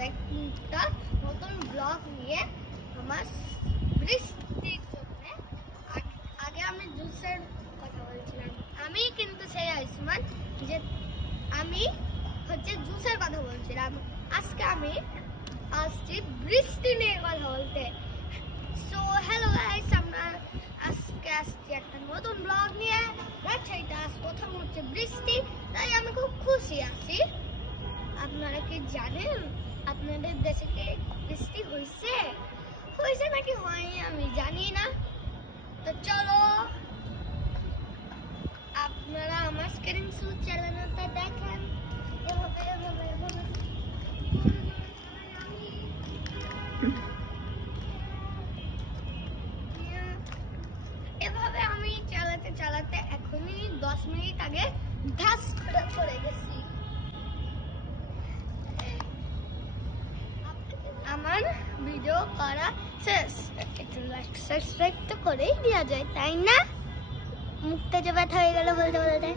আরেকটা নতুন ব্লগ নিয়ে আমার বৃষ্টির জন্য। আগে আমি জুসের কথা বলছিলাম, আমি কিন্তু সেই আয়ুষ্মান যে আমি হচ্ছে জুসের কথা বলছিলাম। আজকে আমি আসছি বৃষ্টি নিয়ে কথা বলতে। সো হ্যালো গাইস, আমরা আজকে আসছি একটা নতুন ব্লগ নিয়ে। সেইটা প্রথম হচ্ছে বৃষ্টি, তাই আমি খুব খুশি আছি। আপনারা কি জানেন আপনাদের দেশে কি বৃষ্টি হয়েছে নাকি হয়নি আমি জানি না। তো চলো আপনারা আমার স্ক্রিন শট চালানোটা দেখেন। এভাবে আমি চালাতে চালাতে এখনই 10 মিনিট আগে ধাস করে গেছি। আমার ভিডিও করা শেষ, একটু লাইক সাবস্ক্রাইব তো করেই দেওয়া যায়, তাই না? মুখটা যে ব্যথা হয়ে গেল বলতে বলতে।